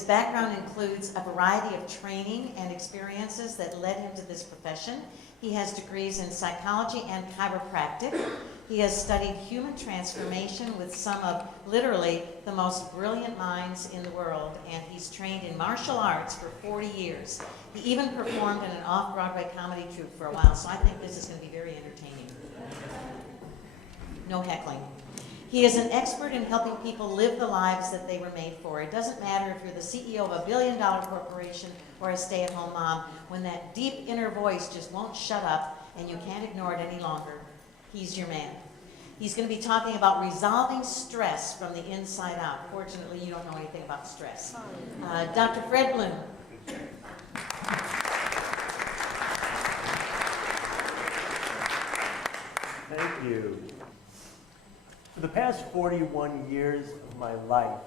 His background includes a variety of training and experiences that led him to this profession. He has degrees in psychology and chiropractic. He has studied human transformation with some of literally the most brilliant minds in the world, and he's trained in martial arts for 40 years. He even performed in an off-Broadway comedy troupe for a while, so I think this is going to be very entertaining. No heckling. He is an expert in helping people live the lives that they were made for. It doesn't matter if you're the CEO of a billion-dollar corporation or a stay-at-home mom, when that deep inner voice just won't shut up and you can't ignore it any longer, he's your man. He's going to be talking about resolving stress from the inside out. Fortunately, you don't know anything about stress. Dr. Fred Blum. Thank you. For the past 41 years of my life,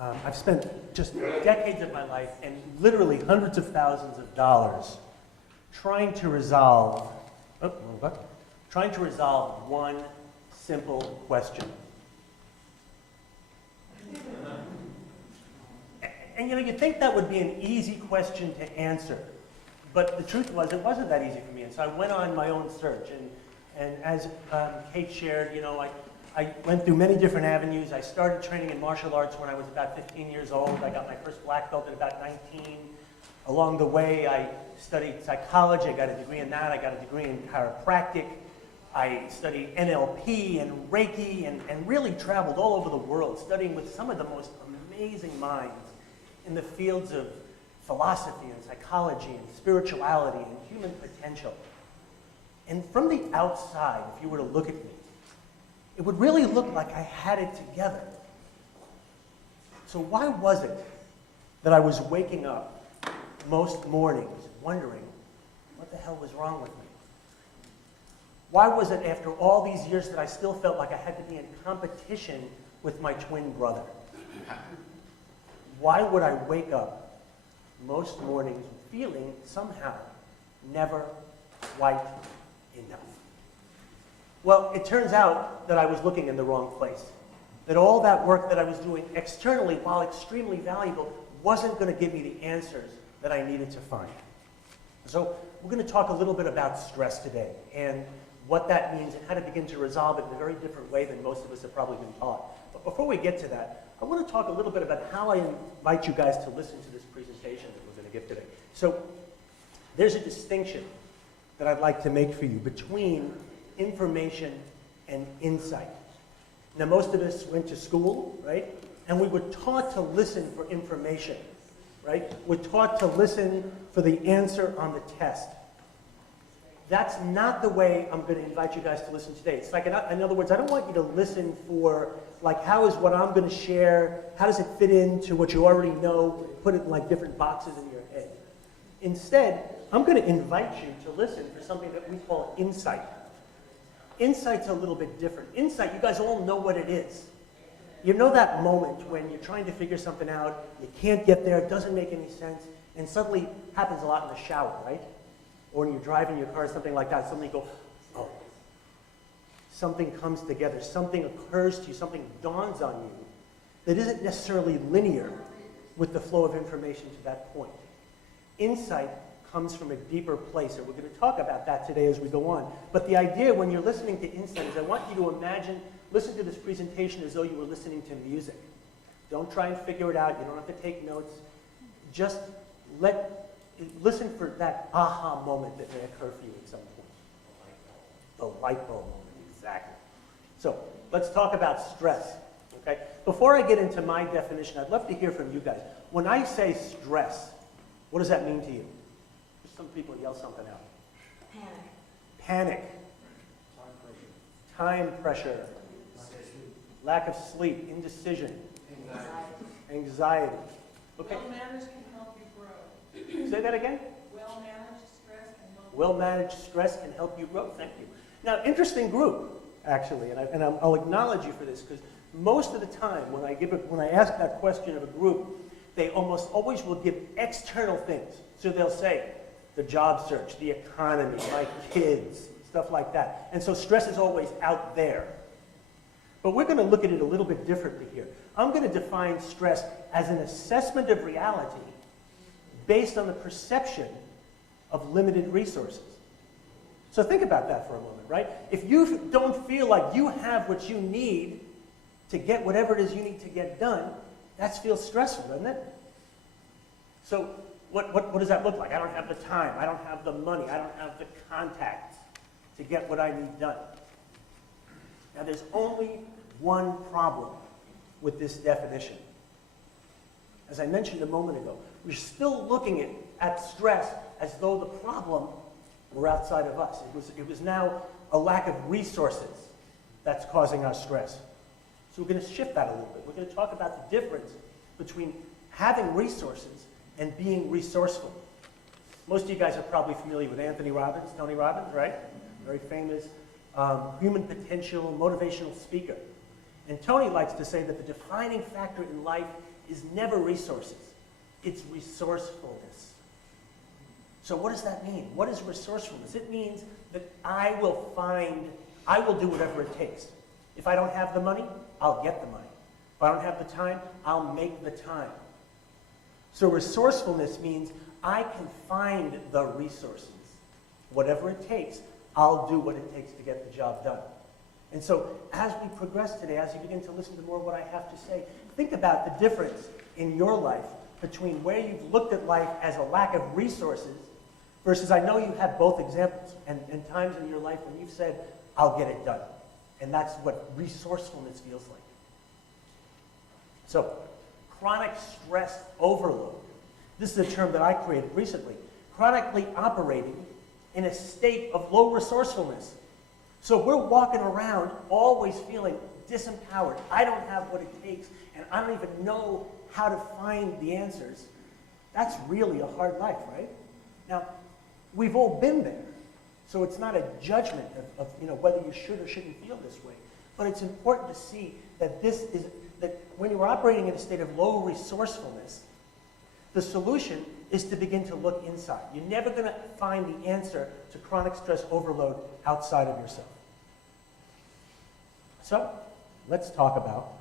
I've spent just decades of my life and literally hundreds of thousands of dollars trying to resolve one simple question. And you'd think that would be an easy question to answer, but the truth was it wasn't that easy for me, and so I went on my own search. And as Kate shared, I went through many different avenues. I started training in martial arts when I was about 15 years old. I got my first black belt at about 19. Along the way, I studied psychology. I got a degree in that. I got a degree in chiropractic. I studied NLP and Reiki and really traveled all over the world, studying with some of the most amazing minds in the fields of philosophy and psychology and spirituality and human potential. And from the outside, if you were to look at me, it would really look like I had it together. So why was it that I was waking up most mornings wondering what the hell was wrong with me? Why was it after all these years that I still felt like I had to be in competition with my twin brother? Why would I wake up most mornings feeling somehow never quite enough? Well, it turns out that I was looking in the wrong place. That all that work that I was doing externally, while extremely valuable, wasn't going to give me the answers that I needed to find. So we're going to talk a little bit about stress today and what that means and how to begin to resolve it in a very different way than most of us have probably been taught. But before we get to that, I want to talk a little bit about how I invite you guys to listen to this presentation that we're going to give today. So there's a distinction that I'd like to make for you between information and insight. Now, most of us went to school, right? And we were taught to listen for information, right? We're taught to listen for the answer on the test. That's not the way I'm going to invite you guys to listen today. It's like, in other words, I don't want you to listen for, like, how is what I'm going to share, how does it fit into what you already know, put it in, like, different boxes in your head. Instead, I'm going to invite you to listen for something that we call insight. Insight's a little bit different. Insight, you guys all know what it is. You know that moment when you're trying to figure something out, you can't get there, it doesn't make any sense, and suddenly happens a lot in the shower, right? Or when you're driving your car, something like that, suddenly you go, oh. Something comes together, something occurs to you, something dawns on you that isn't necessarily linear with the flow of information to that point. Insight comes from a deeper place, and we're going to talk about that today as we go on. But the idea when you're listening to insight is I want you to listen to this presentation as though you were listening to music. Don't try and figure it out. You don't have to take notes. Just listen for that aha moment that may occur for you at some point. The light bulb moment, exactly. So let's talk about stress. Okay? Before I get into my definition, I'd love to hear from you guys. When I say stress, what does that mean to you? Some people yell something out. Panic. Time pressure. Lack of sleep. Indecision. Anxiety. Okay. Well-managed can help you grow. Say that again? Well-managed stress can help you grow. Well-managed stress can help you grow. Thank you. Now, interesting group, actually, and I'll acknowledge you for this, because most of the time when I ask that question of a group, they almost always will give external things. So they'll say, the job search, the economy, my kids, stuff like that. And so stress is always out there. But we're going to look at it a little bit differently here. I'm going to define stress as an assessment of reality based on the perception of limited resources. So think about that for a moment, right? If you don't feel like you have what you need to get whatever it is you need to get done, that feels stressful, doesn't it? So what does that look like? I don't have the time, I don't have the money, I don't have the contacts to get what I need done. Now there's only one problem with this definition. As I mentioned a moment ago, we're still looking at stress as though the problem were outside of us. It was now a lack of resources that's causing our stress. So we're going to shift that a little bit. We're going to talk about the difference between having resources and being resourceful. Most of you guys are probably familiar with Anthony Robbins, Tony Robbins, right? Very famous human potential motivational speaker. And Tony likes to say that the defining factor in life is never resources. It's resourcefulness. So what does that mean? What is resourcefulness? It means that I will do whatever it takes. If I don't have the money, I'll get the money. If I don't have the time, I'll make the time. So resourcefulness means I can find the resources. Whatever it takes, I'll do what it takes to get the job done. And so as we progress today, as you begin to listen to more of what I have to say, think about the difference in your life between where you've looked at life as a lack of resources versus I know you have both examples and times in your life when you've said, I'll get it done. And that's what resourcefulness feels like. So, chronic stress overload. This is a term that I created recently. Chronically operating in a state of low resourcefulness. So we're walking around always feeling disempowered. I don't have what it takes, and I don't even know how to find the answers. That's really a hard life, right? Now, we've all been there. So it's not a judgment of whether you should or shouldn't feel this way. But it's important to see that that when you're operating in a state of low resourcefulness, the solution is to begin to look inside. You're never going to find the answer to chronic stress overload outside of yourself. So let's talk about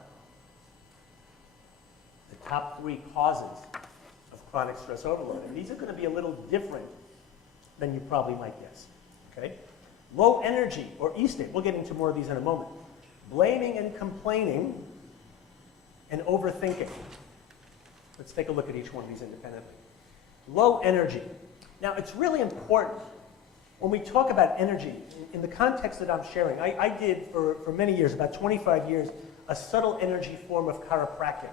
the top 3 causes of chronic stress overload. And these are going to be a little different than you probably might guess. Okay? Low energy or E state. We'll get into more of these in a moment. Blaming and complaining and overthinking. Let's take a look at each one of these independently. Low energy. Now, it's really important when we talk about energy, in the context that I'm sharing, I did for many years, about 25 years, a subtle energy form of chiropractic.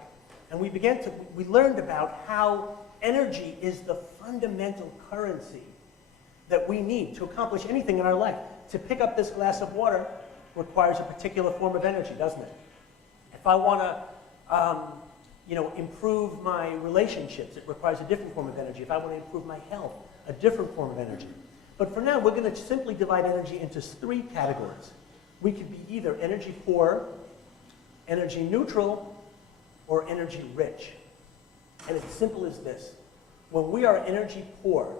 And we learned about how energy is the fundamental currency that we need to accomplish anything in our life. To pick up this glass of water requires a particular form of energy, doesn't it? If I want to improve my relationships, it requires a different form of energy. If I want to improve my health, a different form of energy. But for now, we're going to simply divide energy into 3 categories. We could be either energy poor, energy neutral, or energy rich. And it's simple as this. When we are energy poor,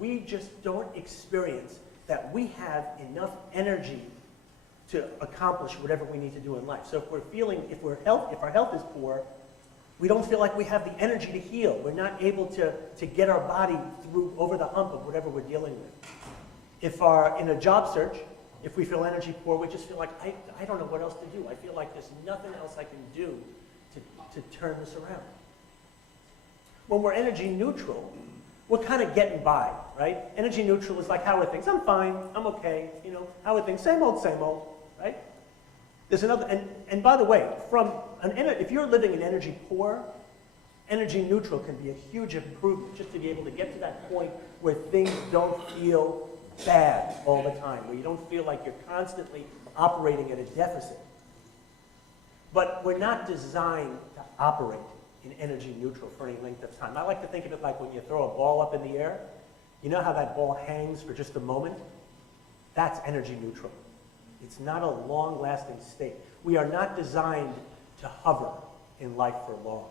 we just don't experience that we have enough energy to accomplish whatever we need to do in life. So if our health is poor, we don't feel like we have the energy to heal. We're not able to get our body over the hump of whatever we're dealing with. If in a job search, if we feel energy poor, we just feel like, I don't know what else to do. I feel like there's nothing else I can do to turn this around. When we're energy neutral, we're kind of getting by, right? Energy neutral is like, how are things? I'm fine, I'm okay, how are things? Same old, right? There's another, and by the way, if you're living in energy poor, energy neutral can be a huge improvement just to be able to get to that point where things don't feel bad all the time, where you don't feel like you're constantly operating at a deficit. But we're not designed to operate in energy neutral for any length of time. I like to think of it like when you throw a ball up in the air. You know how that ball hangs for just a moment? That's energy neutral. It's not a long-lasting state. We are not designed to hover in life for long.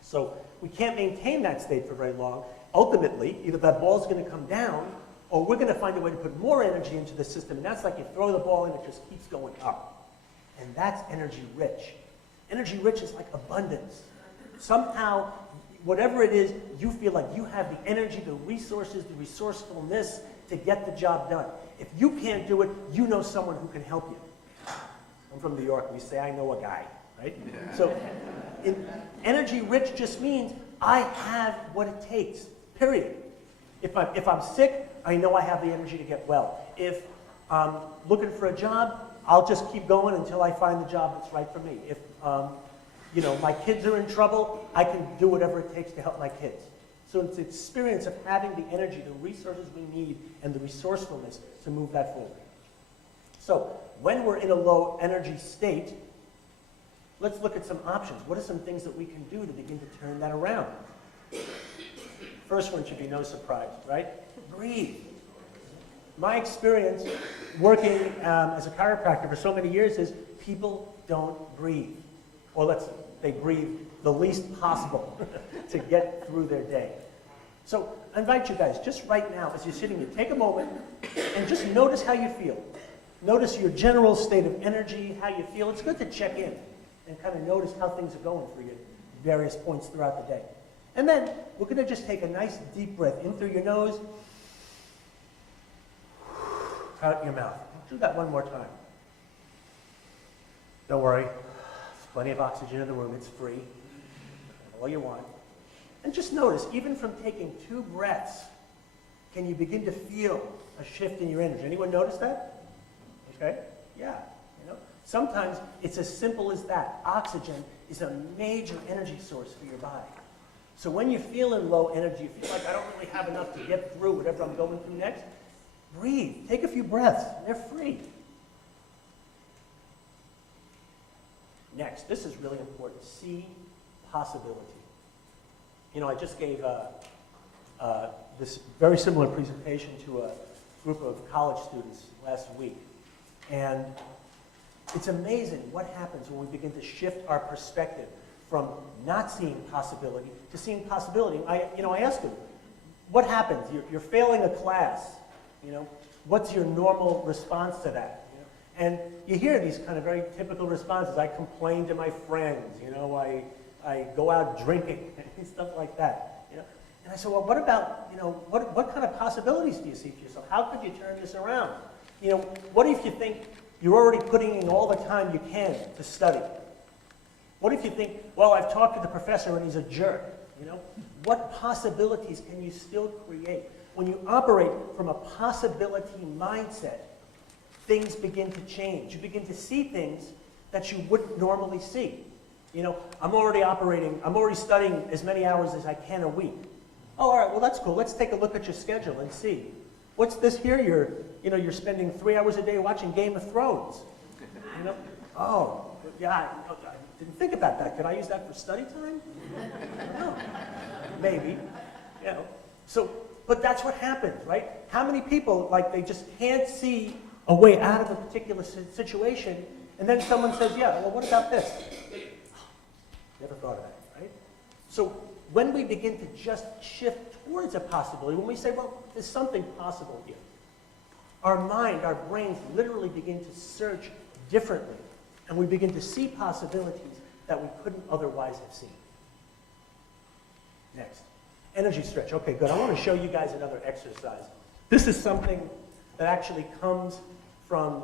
So we can't maintain that state for very long. Ultimately, either that ball's going to come down, or we're going to find a way to put more energy into the system, and that's like you throw the ball and it just keeps going up. And that's energy rich. Energy rich is like abundance. Somehow, whatever it is, you feel like you have the energy, the resources, the resourcefulness to get the job done. If you can't do it, you know someone who can help you. I'm from New York, we say, I know a guy, right? Yeah. So, energy rich just means I have what it takes, period. If I'm sick, I know I have the energy to get well. If I'm looking for a job, I'll just keep going until I find the job that's right for me. If my kids are in trouble, I can do whatever it takes to help my kids. So it's the experience of having the energy, the resources we need, and the resourcefulness to move that forward. So when we're in a low energy state, let's look at some options. What are some things that we can do to begin to turn that around? First one should be no surprise, right? Breathe. My experience working as a chiropractor for so many years is people don't breathe. Or they breathe the least possible to get through their day. So I invite you guys, just right now, as you're sitting here, take a moment and just notice how you feel. Notice your general state of energy, how you feel. It's good to check in and kind of notice how things are going for you at various points throughout the day. And then we're going to just take a nice deep breath in through your nose, out your mouth. Do that one more time. Don't worry. There's plenty of oxygen in the room. It's free. All you want. And just notice, even from taking 2 breaths, can you begin to feel a shift in your energy? Anyone notice that? Okay? Yeah. Sometimes it's as simple as that. Oxygen is a major energy source for your body. So when you're feeling low energy, you feel like I don't really have enough to get through whatever I'm going through next, breathe. Take a few breaths. They're free. Next, this is really important. See possibility. I just gave this very similar presentation to a group of college students last week. And it's amazing what happens when we begin to shift our perspective from not seeing possibility to seeing possibility. I asked them, what happens? You're failing a class. What's your normal response to that? And you hear these kind of very typical responses. I complain to my friends. I go out drinking and stuff like that. And I said, well, what about, what kind of possibilities do you see for yourself? How could you turn this around? What if you think you're already putting in all the time you can to study? What if you think, well, I've talked to the professor and he's a jerk? What possibilities can you still create? When you operate from a possibility mindset, things begin to change. You begin to see things that you wouldn't normally see. I'm already studying as many hours as I can a week. Oh, all right, well, that's cool. Let's take a look at your schedule and see. What's this here? You're spending 3 hours a day watching Game of Thrones. Oh, yeah, I didn't think about that. Could I use that for study time? No. Maybe. But that's what happens, right? How many people, they just can't see a way out of a particular situation, and then someone says, yeah, well, what about this? Never thought of that, right? So when we begin to just shift towards a possibility, when we say, well, there's something possible here, our mind, our brains literally begin to search differently, and we begin to see possibilities that we couldn't otherwise have seen. Next, energy stretch. Okay, good. I want to show you guys another exercise. This is something that actually comes from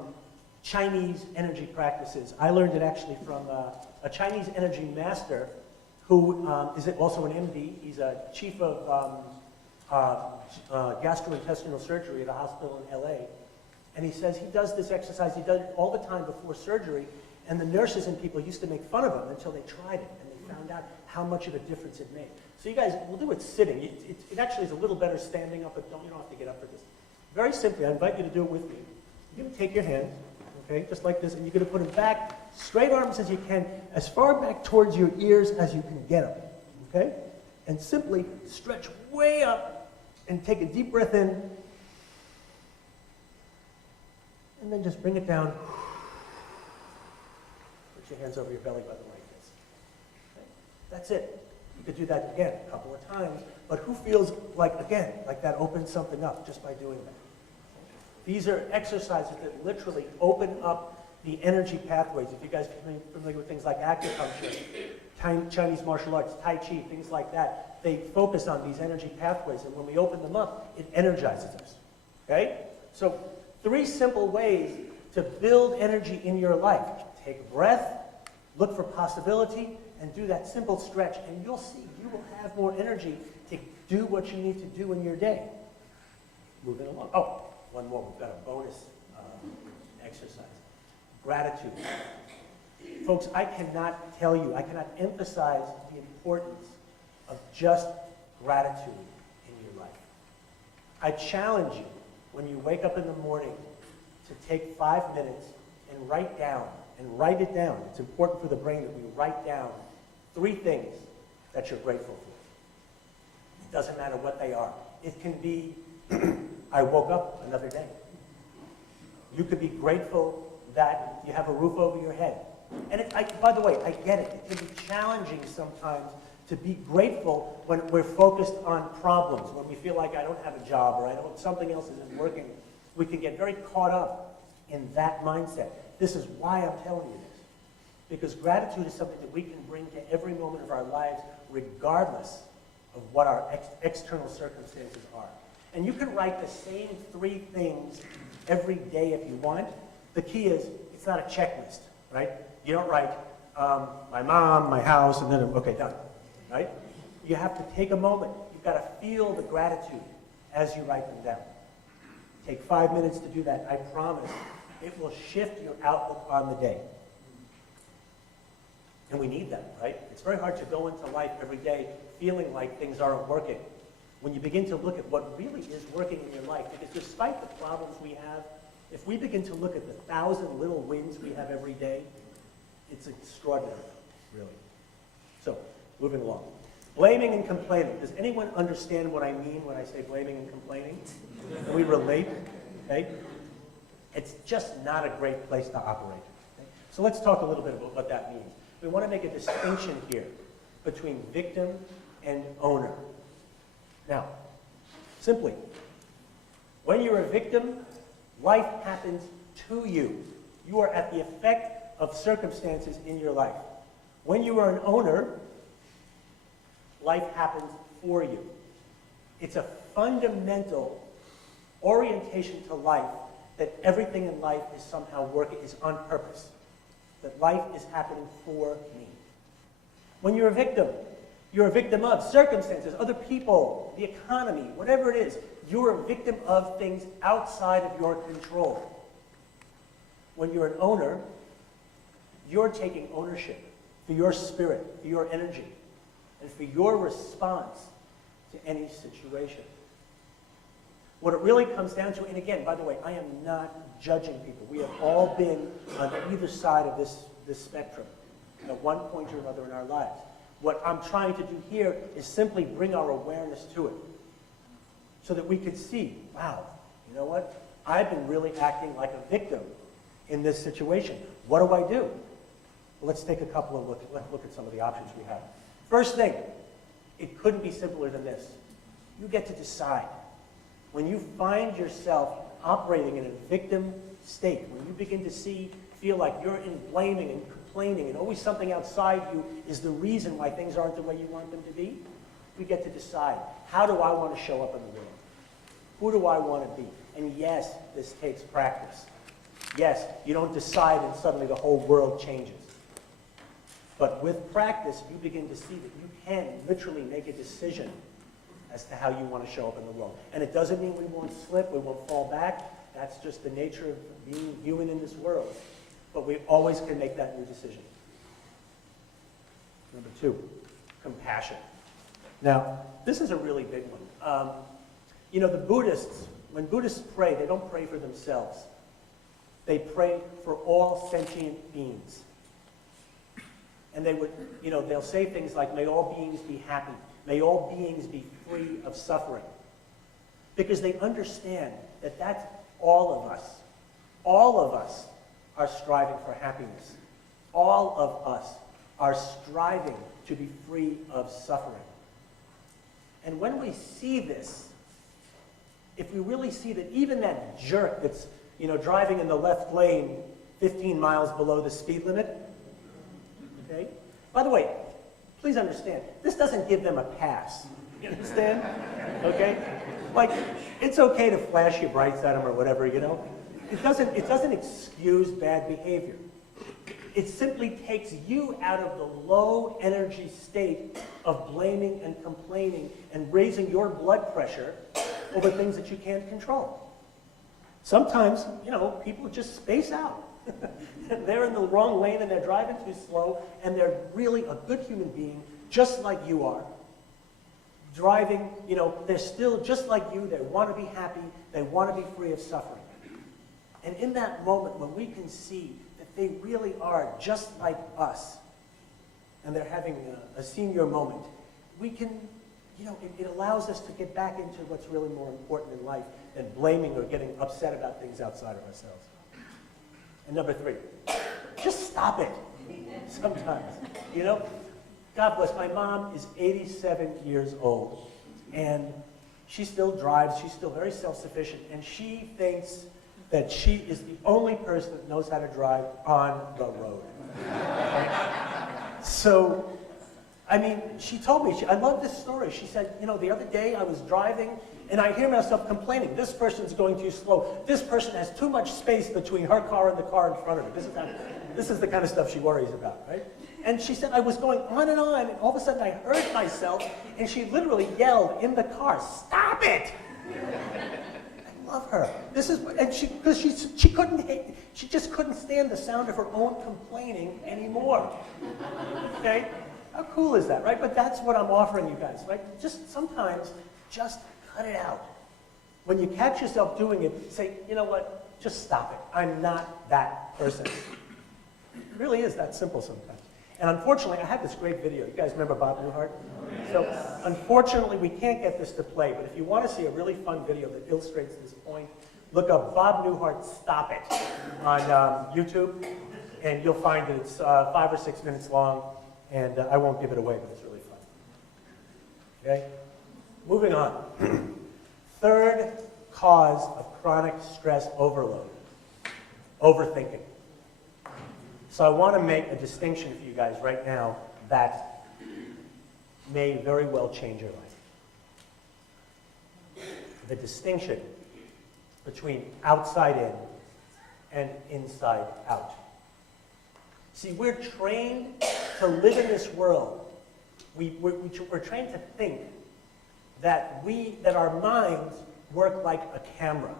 Chinese energy practices. I learned it actually from a Chinese energy master who is also an MD. He's a chief of gastrointestinal surgery at a hospital in LA. And he says he does this exercise, he does it all the time before surgery, and the nurses and people used to make fun of him until they tried it, and they found out how much of a difference it made. So you guys, we'll do it sitting. It actually is a little better standing up, but you don't have to get up for this. Very simply, I invite you to do it with me. You're going to take your hands, okay, just like this, and you're going to put them back, straight arms as you can, as far back towards your ears as you can get them, okay? And simply stretch way up and take a deep breath in, and then just bring it down. Put your hands over your belly button like this. Okay? That's it. You could do that again a couple of times, but who feels like that opens something up just by doing that? These are exercises that literally open up the energy pathways. If you guys are familiar with things like acupuncture, Chinese martial arts, Tai Chi, things like that, they focus on these energy pathways, and when we open them up, it energizes us, okay? So 3 simple ways to build energy in your life. Take a breath, look for possibility, and do that simple stretch, and you'll see you will have more energy to do what you need to do in your day. Moving along. Oh, one more. We've got a bonus exercise. Gratitude. Folks, I cannot tell you, I cannot emphasize the importance of just gratitude in your life. I challenge you, when you wake up in the morning, to take 5 minutes and write it down. It's important for the brain that we write down 3 things that you're grateful for. It doesn't matter what they are. It can be, I woke up another day. You could be grateful that you have a roof over your head. And by the way, I get it. It can be challenging sometimes to be grateful when we're focused on problems, when we feel like I don't have a job or something else isn't working. We can get very caught up in that mindset. This is why I'm telling you this. Because gratitude is something that we can bring to every moment of our lives, regardless of what our external circumstances are. And you can write the same 3 things every day if you want. The key is, it's not a checklist, right? You don't write my mom, my house, and then, okay, done, right? You have to take a moment. You've got to feel the gratitude as you write them down. Take 5 minutes to do that. I promise it will shift your outlook on the day. And we need that, right? It's very hard to go into life every day feeling like things aren't working. When you begin to look at what really is working in your life, because despite the problems we have, if we begin to look at the 1,000 little wins we have every day, it's extraordinary, really. So, moving along. Blaming and complaining. Does anyone understand what I mean when I say blaming and complaining? Can we relate? Okay? It's just not a great place to operate. Okay? So let's talk a little bit about what that means. We want to make a distinction here between victim and owner. Now, simply, when you're a victim, life happens to you. You are at the effect of circumstances in your life. When you are an owner, life happens for you. It's a fundamental orientation to life that everything in life is somehow working, is on purpose. That life is happening for me. When you're a victim of circumstances, other people, the economy, whatever it is. You're a victim of things outside of your control. When you're an owner, you're taking ownership for your spirit, for your energy, and for your response to any situation. What it really comes down to, and again, by the way, I am not judging people. We have all been on either side of this spectrum at one point or another in our lives. What I'm trying to do here is simply bring our awareness to it so that we could see, wow, you know what? I've been really acting like a victim in this situation. What do I do? Well, let's take a couple of let's look at some of the options we have. First thing, it couldn't be simpler than this. You get to decide. When you find yourself operating in a victim state, when you begin to feel like you're in blaming and complaining and always something outside you is the reason why things aren't the way you want them to be, we get to decide, how do I want to show up in the world? Who do I want to be? And yes, this takes practice. Yes, you don't decide and suddenly the whole world changes. But with practice, you begin to see that you can literally make a decision as to how you want to show up in the world. And it doesn't mean we won't slip, we won't fall back. That's just the nature of being human in this world. But we always can make that new decision. Number 2, compassion. Now, this is a really big one. You know, the Buddhists, when Buddhists pray, they don't pray for themselves. They pray for all sentient beings. And they would, you know, they'll say things like, may all beings be happy. May all beings be free of suffering. Because they understand that that's all of us. All of us are striving for happiness. All of us are striving to be free of suffering. And when we see this, if we really see that even that jerk that's, you know, driving in the left lane 15 miles below the speed limit. Okay? By the way, please understand, this doesn't give them a pass. You understand? Okay? Like, it's okay to flash your brights at them or whatever, you know? It doesn't excuse bad behavior. It simply takes you out of the low energy state of blaming and complaining and raising your blood pressure over things that you can't control. Sometimes, you know, people just space out. They're in the wrong lane and they're driving too slow, and they're really a good human being, just like you are. Driving, you know, they're still just like you. They want to be happy. They want to be free of suffering. And in that moment, when we can see that they really are just like us, and they're having a senior moment, we can, you know, it allows us to get back into what's really more important in life than blaming or getting upset about things outside of ourselves. And number 3, just stop it sometimes, you know? God bless, my mom is 87 years old, and she still drives, she's still very self-sufficient, and she thinks that she is the only person that knows how to drive on the road. So, I mean, she told me, I love this story. She said, you know, the other day I was driving, and I hear myself complaining, this person's going too slow, this person has too much space between her car and the car in front of her. This is the kind of stuff she worries about, right? And she said, I was going on, and all of a sudden I heard myself, and she literally yelled in the car, "Stop it!" I love her. This is, and because she just couldn't stand the sound of her own complaining anymore. Okay? How cool is that, right? But that's what I'm offering you guys, right? Just sometimes, just cut it out. When you catch yourself doing it, say, you know what? Just stop it. I'm not that person. It really is that simple sometimes. And unfortunately, I have this great video. You guys remember Bob Newhart? So unfortunately, we can't get this to play, but if you want to see a really fun video that illustrates this point, look up Bob Newhart Stop It on YouTube, and you'll find that it's 5 or 6 minutes long, and I won't give it away, but it's really fun. Okay? Moving on. Third cause of chronic stress overload, overthinking. So I want to make a distinction for you guys right now that may very well change your life. The distinction between outside in and inside out. See, we're trained to live in this world. We're trained to think that our minds work like a camera.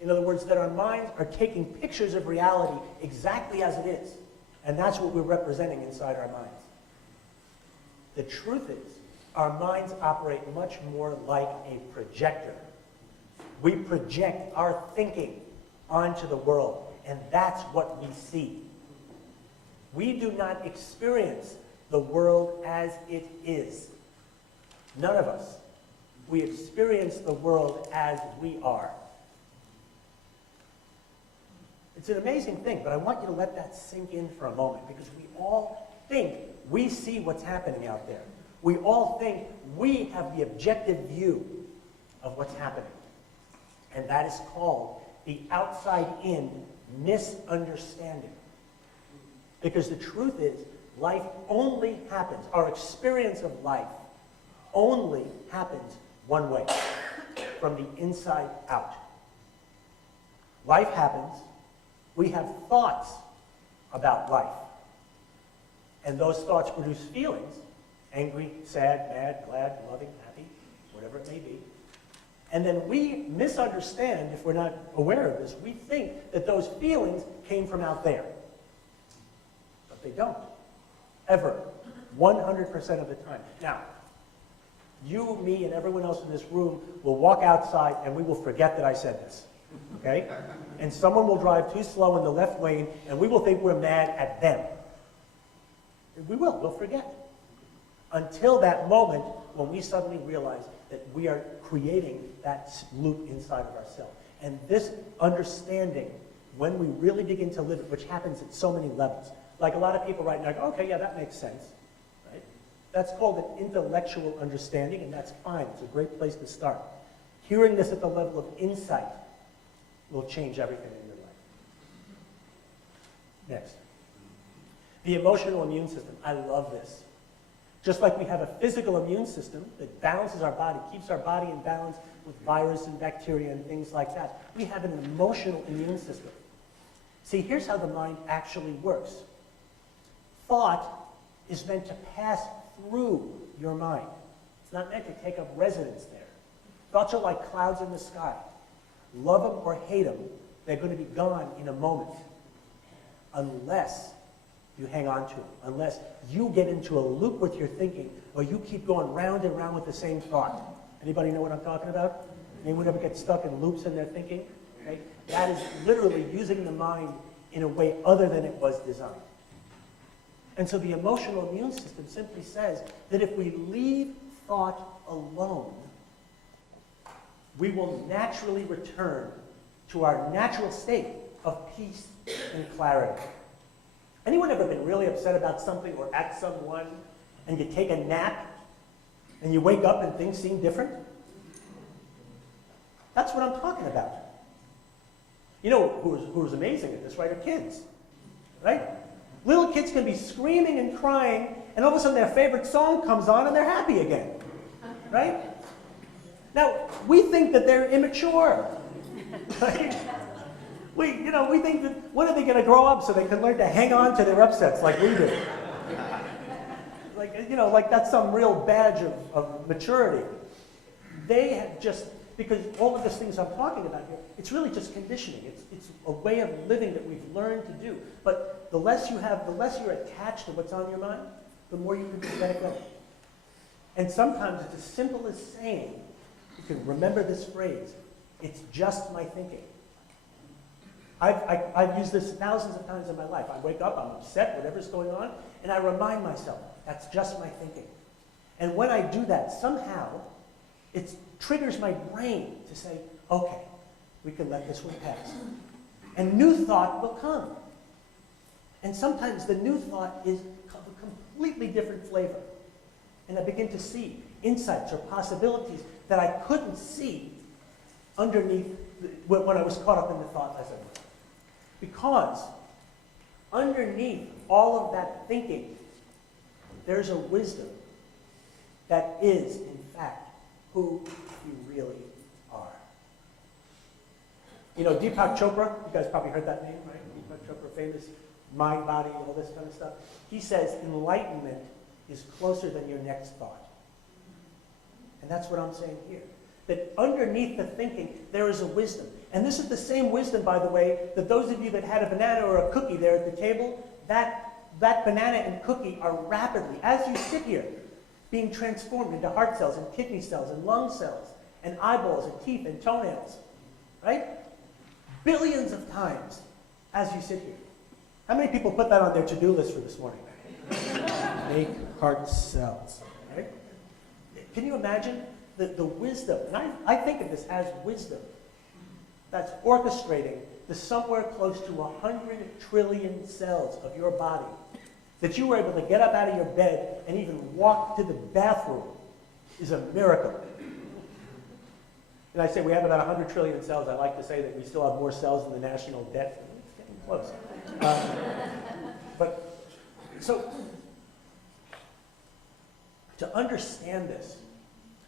In other words, that our minds are taking pictures of reality exactly as it is. And that's what we're representing inside our minds. The truth is, our minds operate much more like a projector. We project our thinking onto the world, and that's what we see. We do not experience the world as it is. None of us. We experience the world as we are. It's an amazing thing, but I want you to let that sink in for a moment, because we all think we see what's happening out there. We all think we have the objective view of what's happening. And that is called the outside-in misunderstanding. Because the truth is, life only happens, our experience of life only happens one way, from the inside out. Life happens. We have thoughts about life. And those thoughts produce feelings: angry, sad, mad, glad, loving, happy, whatever it may be. And then we misunderstand, if we're not aware of this, we think that those feelings came from out there. But they don't. Ever. 100% of the time. Now, you, me, and everyone else in this room will walk outside and we will forget that I said this. Okay? And someone will drive too slow in the left lane and we will think we're mad at them. We will. We'll forget. Until that moment when we suddenly realize that we are creating that loop inside of ourselves. And this understanding, when we really begin to live it, which happens at so many levels. Like a lot of people right now go, okay, yeah, that makes sense. Right? That's called an intellectual understanding, and that's fine. It's a great place to start. Hearing this at the level of insight will change everything in your life. Next. The emotional immune system. I love this. Just like we have a physical immune system that balances our body, keeps our body in balance with virus and bacteria and things like that, we have an emotional immune system. See, here's how the mind actually works. Thought is meant to pass through your mind. It's not meant to take up residence there. Thoughts are like clouds in the sky. Love them or hate them, they're going to be gone in a moment. Unless you hang on to them, unless you get into a loop with your thinking, or you keep going round and round with the same thought. Anybody know what I'm talking about? Anyone ever get stuck in loops in their thinking? Okay? That is literally using the mind in a way other than it was designed. And so the emotional immune system simply says that if we leave thought alone, we will naturally return to our natural state of peace and clarity. Anyone ever been really upset about something or at someone, and you take a nap, and you wake up and things seem different? That's what I'm talking about. You know who's amazing at this, right? Are kids, right? Little kids can be screaming and crying, and all of a sudden their favorite song comes on and they're happy again, right? Now, we think that they're immature, right? We think that, when are they going to grow up so they can learn to hang on to their upsets like we do? Like that's some real badge of maturity. They have just, because all of these things I'm talking about here, it's really just conditioning. It's a way of living that we've learned to do. But the less you're attached to what's on your mind, the more you can let it go. And sometimes it's as simple as saying, you can remember this phrase, it's just my thinking. I've used this thousands of times in my life. I wake up, I'm upset, whatever's going on, and I remind myself, that's just my thinking. And when I do that, somehow, it triggers my brain to say, okay, we can let this one pass. And new thought will come. And sometimes the new thought is of a completely different flavor. And I begin to see insights or possibilities that I couldn't see underneath when I was caught up in the thought as I was. Because underneath all of that thinking, there's a wisdom that is, in fact, who you really are. You know, Deepak Chopra, you guys probably heard that name, right? Deepak Chopra, famous mind, body, all this kind of stuff. He says enlightenment is closer than your next thought. And that's what I'm saying here. That underneath the thinking, there is a wisdom. And this is the same wisdom, by the way, that those of you that had a banana or a cookie there at the table, that banana and cookie are rapidly, as you sit here, being transformed into heart cells and kidney cells and lung cells and eyeballs and teeth and toenails, right? Billions of times as you sit here. How many people put that on their to-do list for this morning? Make heart cells, right? Can you imagine the wisdom? And I think of this as wisdom that's orchestrating the somewhere close to 100 trillion cells of your body that you were able to get up out of your bed and even walk to the bathroom is a miracle. And I say we have about 100 trillion cells. I like to say that we still have more cells than the national debt. It's getting close. So to understand this,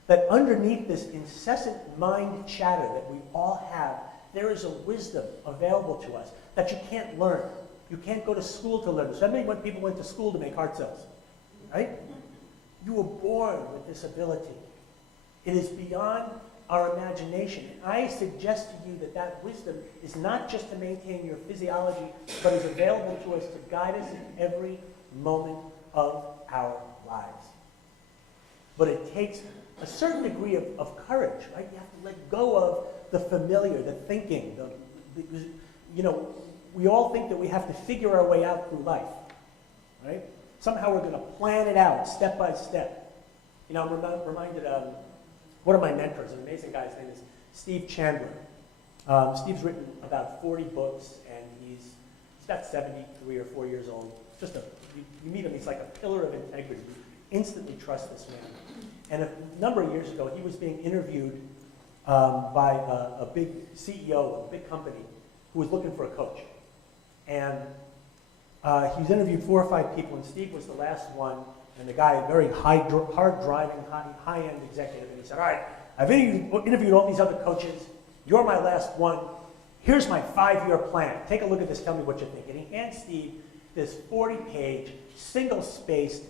that underneath this incessant mind chatter that we all have, there is a wisdom available to us that you can't learn. You can't go to school to learn this. How many people went to school to make heart cells? Right? You were born with this ability. It is beyond our imagination. And I suggest to you that that wisdom is not just to maintain your physiology, but is available to us to guide us in every moment of our lives. But it takes a certain degree of courage, right? You have to let go of the familiar, the thinking. We all think that we have to figure our way out through life, right? Somehow we're going to plan it out step by step. You know, I'm reminded of one of my mentors, an amazing guy. His name is Steve Chandler. Steve's written about 40 books, and he's about 73 or 4 years old. Just you meet him, he's like a pillar of integrity. You instantly trust this man. And a number of years ago, he was being interviewed by a big CEO of a big company who was looking for a coach. And He's interviewed 4 or 5 people, and Steve was the last one, and the guy, a very hard-driving, high-end executive, and he said, all right, I've interviewed all these other coaches. You're my last one. Here's my 5-year plan. Take a look at this. Tell me what you think. And he hands Steve this 40-page, single-spaced,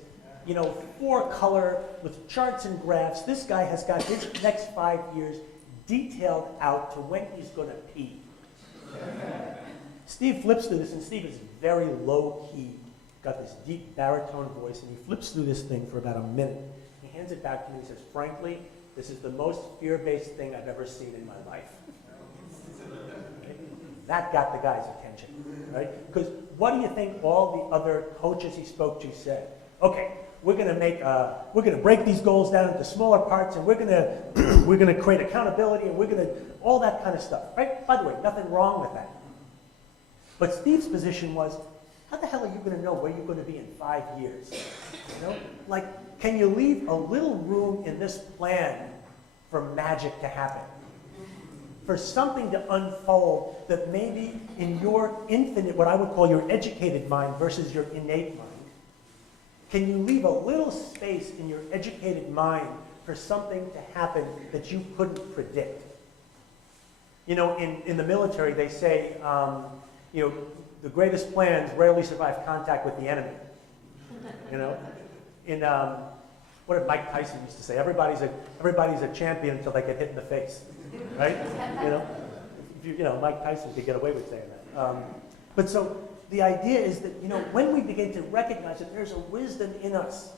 4-color with charts and graphs. This guy has got his next 5 years detailed out to when he's going to pee. Steve flips through this, and Steve is very low-key, got this deep baritone voice, and he flips through this thing for about a minute. He hands it back to me and says, frankly, this is the most fear-based thing I've ever seen in my life. That got the guy's attention, right? Because what do you think all the other coaches he spoke to said? Okay, we're going to break these goals down into smaller parts, and we're going to create accountability, and we're going to all that kind of stuff, right? By the way, nothing wrong with that. But Steve's position was, how the hell are you going to know where you're going to be in 5 years? Like, can you leave a little room in this plan for magic to happen? For something to unfold that maybe in your infinite, what I would call your educated mind versus your innate mind, can you leave a little space in your educated mind for something to happen that you couldn't predict? In the military, they say, the greatest plans rarely survive contact with the enemy. What did Mike Tyson used to say? Everybody's a champion until they get hit in the face, right? Mike Tyson could get away with saying that. But so the idea is that when we begin to recognize that there's a wisdom in us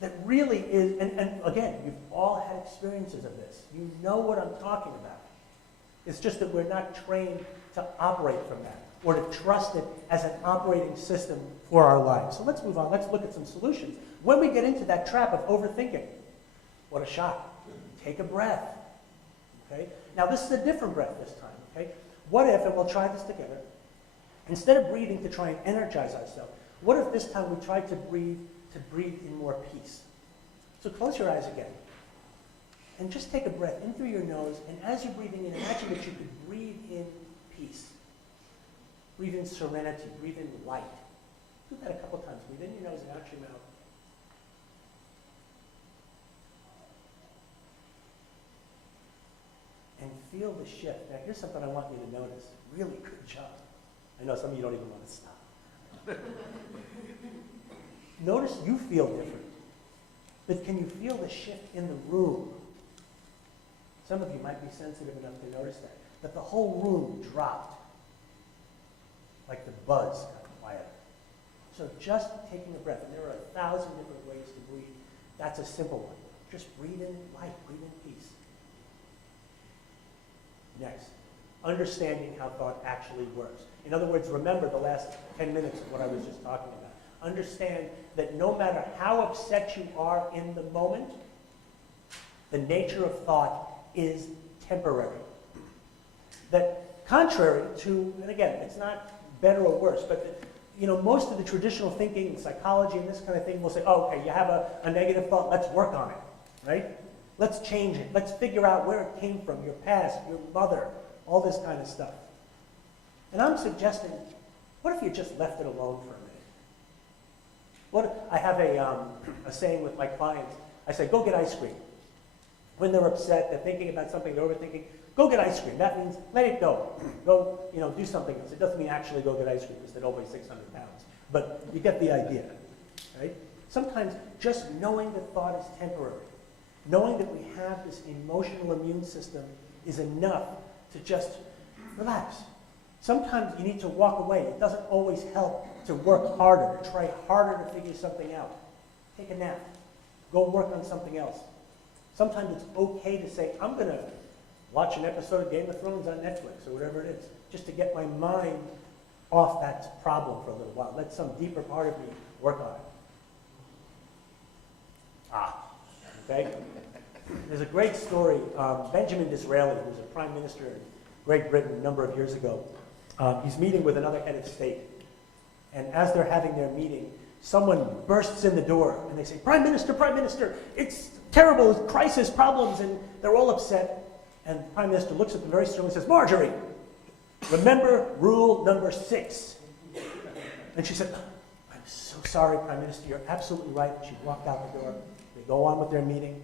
that really is, and again, you've all had experiences of this. You know what I'm talking about. It's just that we're not trained to operate from that or to trust it as an operating system for our lives. So let's move on. Let's look at some solutions. When we get into that trap of overthinking, what a shot. Take a breath. Okay? Now this is a different breath this time. Okay? What if, and we'll try this together, instead of breathing to try and energize ourselves, what if this time we try to breathe in more peace? So close your eyes again. And just take a breath in through your nose, and as you're breathing in, imagine that you could breathe in peace. Breathe in serenity, breathe in light. Do that a couple times. Breathe in your nose and out your mouth. And feel the shift. Now here's something I want you to notice. Really good job. I know some of you don't even want to stop. Notice you feel different. But can you feel the shift in the room? Some of you might be sensitive enough to notice that the whole room dropped. Like the buzz got quieter. So just taking a breath, and there are 1,000 different ways to breathe. That's a simple one. Just breathe in light, breathe in peace. Next, understanding how thought actually works. In other words, remember the last 10 minutes of what I was just talking about. Understand that no matter how upset you are in the moment, the nature of thought is temporary. That contrary to, and again, it's not better or worse, but most of the traditional thinking in psychology and this kind of thing will say, oh, okay, you have a negative thought, let's work on it, right? Let's change it. Let's figure out where it came from, your past, your mother, all this kind of stuff. And I'm suggesting, what if you just left it alone for a minute? I have a saying with my clients. I say, go get ice cream. When they're upset, they're thinking about something, they're overthinking, go get ice cream. That means let it go. Go, do something else. It doesn't mean actually go get ice cream because they don't weigh 600 pounds. But you get the idea, right? Sometimes just knowing that thought is temporary, knowing that we have this emotional immune system is enough to just relax. Sometimes you need to walk away. It doesn't always help to work harder, to try harder to figure something out. Take a nap. Go work on something else. Sometimes it's okay to say, I'm going to watch an episode of Game of Thrones on Netflix or whatever it is, just to get my mind off that problem for a little while. Let some deeper part of me work on it. Okay? There's a great story. Benjamin Disraeli, who was a prime minister in Great Britain a number of years ago, he's meeting with another head of state. And as they're having their meeting, someone bursts in the door and they say, Prime Minister, it's terrible, it's crisis, problems, and they're all upset. And the Prime Minister looks at them very sternly and says, Marjorie, remember rule number 6. And she said, I'm so sorry, Prime Minister, you're absolutely right. And she walked out the door. They go on with their meeting.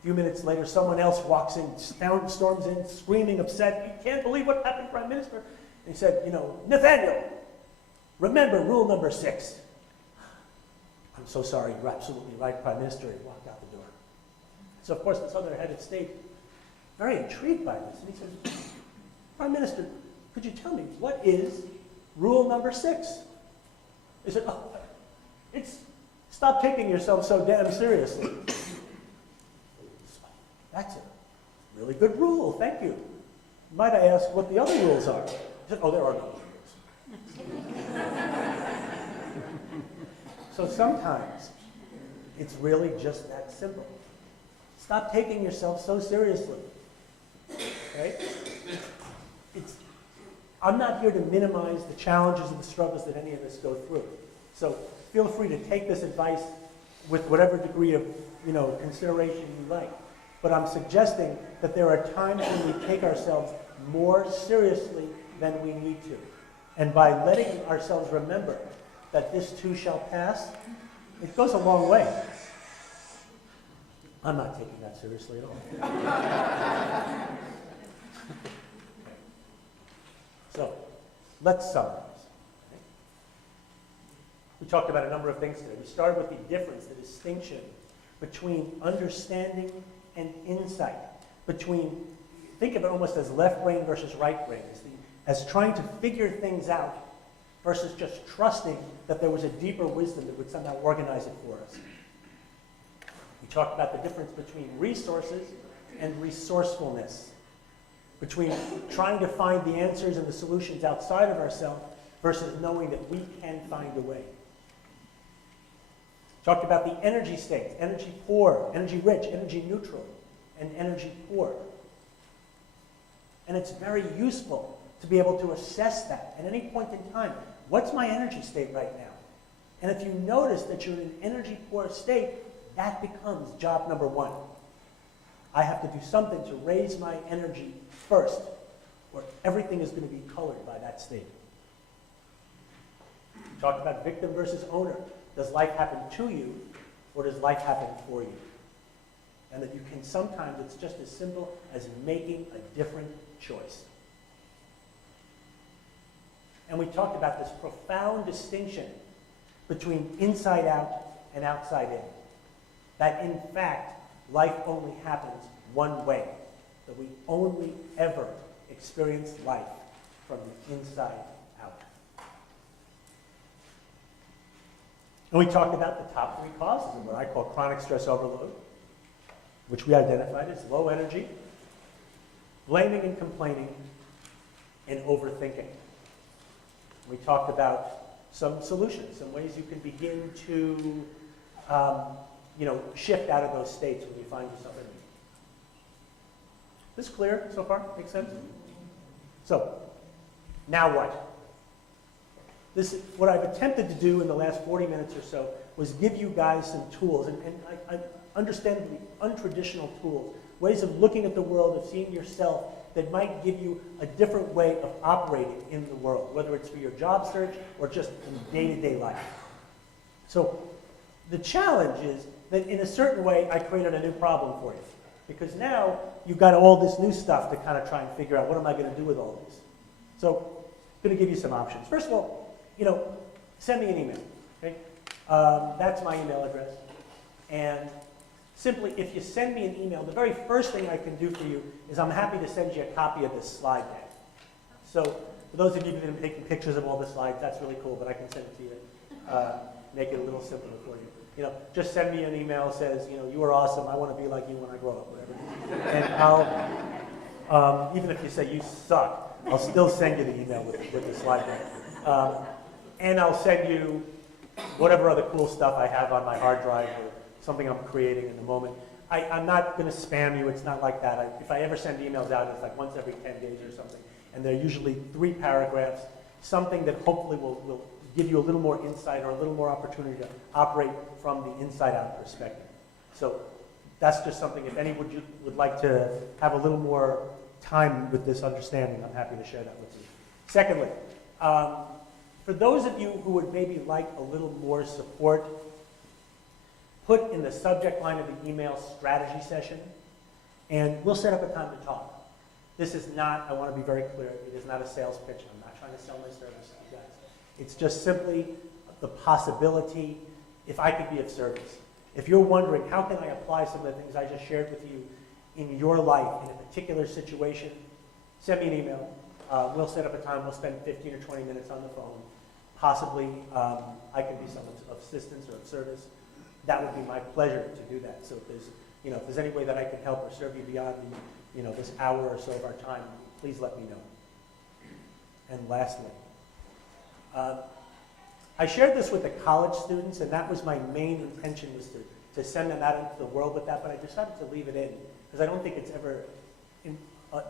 A few minutes later, someone else walks in, storms in, screaming, upset. You can't believe what happened, Prime Minister. And he said, Nathaniel, remember rule number 6. I'm so sorry, you're absolutely right, Prime Minister. He walked out the door. So, of course, this other head of state, very intrigued by this. And he says, Prime Minister, could you tell me, what is rule number 6? He said, oh, it's stop taking yourself so damn seriously. That's a really good rule, thank you. Might I ask what the other rules are? He said, oh, there are no rules. So sometimes it's really just that simple. Stop taking yourself so seriously. Okay? I'm not here to minimize the challenges and the struggles that any of us go through. So feel free to take this advice with whatever degree of consideration you like. But I'm suggesting that there are times when we take ourselves more seriously than we need to. And by letting ourselves remember that this too shall pass, it goes a long way. I'm not taking that seriously at all. So, let's summarize. We talked about a number of things today. We started with the difference, the distinction between understanding and insight. Think of it almost as left brain versus right brain, as trying to figure things out versus just trusting that there was a deeper wisdom that would somehow organize it for us. We talked about the difference between resources and resourcefulness, between trying to find the answers and the solutions outside of ourselves versus knowing that we can find a way. Talked about the energy states, energy poor, energy rich, energy neutral, and energy poor. And it's very useful to be able to assess that at any point in time. What's my energy state right now? And if you notice that you're in an energy poor state, that becomes job number 1. I have to do something to raise my energy first, or everything is going to be colored by that state. We talked about victim versus owner. Does life happen to you, or does life happen for you? And that you can sometimes, it's just as simple as making a different choice. And we talked about this profound distinction between inside out and outside in. That in fact, life only happens one way. That we only ever experience life from the inside out. And we talked about the top 3 causes of what I call chronic stress overload, which we identified as low energy, blaming and complaining, and overthinking. We talked about some solutions, some ways you can begin to shift out of those states when you find yourself in them. This clear so far? Make sense? So, now what? What I've attempted to do in the last 40 minutes or so was give you guys some tools, and I understandably untraditional tools, ways of looking at the world, of seeing yourself that might give you a different way of operating in the world, whether it's for your job search or just in day-to-day life. So the challenge is that in a certain way, I created a new problem for you. Because now you've got all this new stuff to kind of try and figure out, what am I going to do with all this? So I'm going to give you some options. First of all, send me an email. Okay? That's my email address. And simply, if you send me an email, the very first thing I can do for you is I'm happy to send you a copy of this slide deck. So for those of you who've been taking pictures of all the slides, that's really cool, but I can send it to you, make it a little simpler for you. Just send me an email that says, you are awesome, I want to be like you when I grow up, whatever. And I'll, even if you say you suck, I'll still send you the email with the slide deck. And I'll send you whatever other cool stuff I have on my hard drive or something I'm creating in the moment. I'm not going to spam you, it's not like that. If I ever send emails out, it's like once every 10 days or something. And they're usually 3 paragraphs, something that hopefully will give you a little more insight or a little more opportunity to operate from the inside-out perspective. So that's just something, if anyone would like to have a little more time with this understanding, I'm happy to share that with you. Secondly, For those of you who would maybe like a little more support, put in the subject line of the email strategy session, and we'll set up a time to talk. This is not, I want to be very clear, it is not a sales pitch. I'm not trying to sell my service to you guys. It's just simply the possibility, if I could be of service. If you're wondering, how can I apply some of the things I just shared with you in your life, in a particular situation, send me an email. We'll set up a time. We'll spend 15 or 20 minutes on the phone. Possibly, I can be some of assistance or of service. That would be my pleasure to do that. So if there's any way that I can help or serve you beyond this hour or so of our time, please let me know. And lastly, I shared this with the college students, and that was my main intention, was to send them out into the world with that, but I decided to leave it in, because I don't think it's ever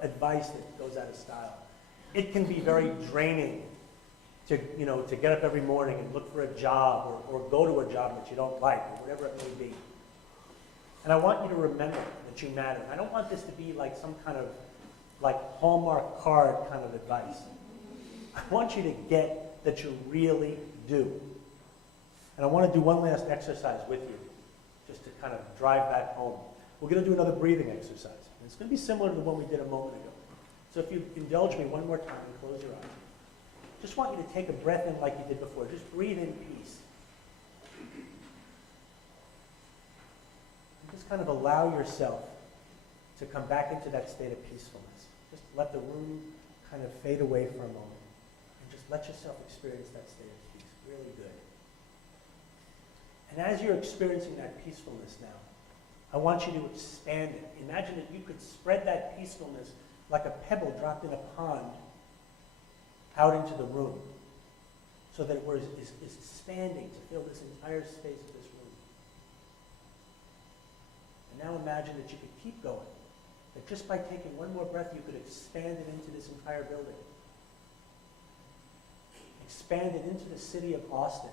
advice that goes out of style. It can be very draining to get up every morning and look for a job or go to a job that you don't like, or whatever it may be. And I want you to remember that you matter. I don't want this to be like some kind of Hallmark card kind of advice. I want you to get that you really do. And I want to do one last exercise with you, just to kind of drive that home. We're going to do another breathing exercise. And it's going to be similar to the one we did a moment ago. So if you indulge me one more time and close your eyes. Just want you to take a breath in like you did before. Just breathe in peace. And just kind of allow yourself to come back into that state of peacefulness. Just let the room kind of fade away for a moment. And just let yourself experience that state of peace. Really good. And as you're experiencing that peacefulness now, I want you to expand it. Imagine that you could spread that peacefulness like a pebble dropped in a pond out into the room, so that it is expanding to fill this entire space of this room. And now imagine that you could keep going, that just by taking one more breath, you could expand it into this entire building. Expand it into the city of Austin.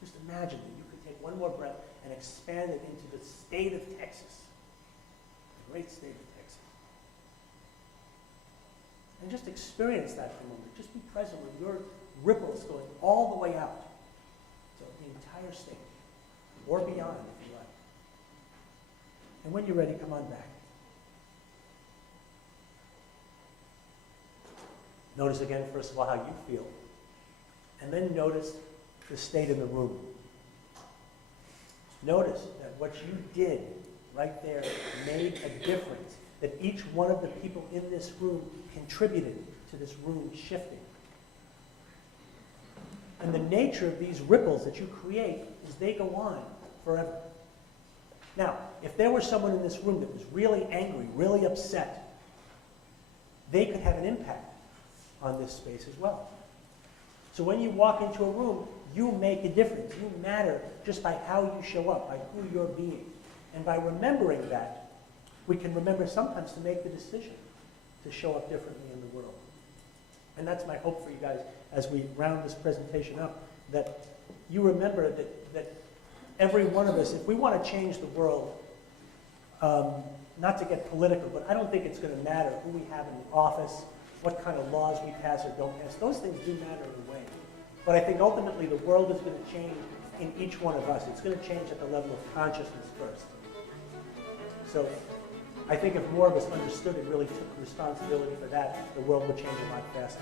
Just imagine that you could take one more breath and expand it into the state of Texas, the great state of Texas. And just experience that for a moment. Just be present with your ripples going all the way out to the entire state, or beyond if you like. And when you're ready, come on back. Notice again, first of all, how you feel. And then notice the state in the room. Notice that what you did right there made a difference, that each one of the people in this room contributed to this room shifting. And the nature of these ripples that you create is they go on forever. Now, if there were someone in this room that was really angry, really upset, they could have an impact on this space as well. So when you walk into a room, you make a difference. You matter just by how you show up, by who you're being. And by remembering that, we can remember sometimes to make the decision to show up differently in the world. And that's my hope for you guys as we round this presentation up, that you remember that every one of us, if we want to change the world, not to get political, but I don't think it's going to matter who we have in the office, what kind of laws we pass or don't pass. Those things do matter in a way. But I think ultimately the world is going to change in each one of us. It's going to change at the level of consciousness first. So I think if more of us understood and really took responsibility for that, the world would change a lot faster.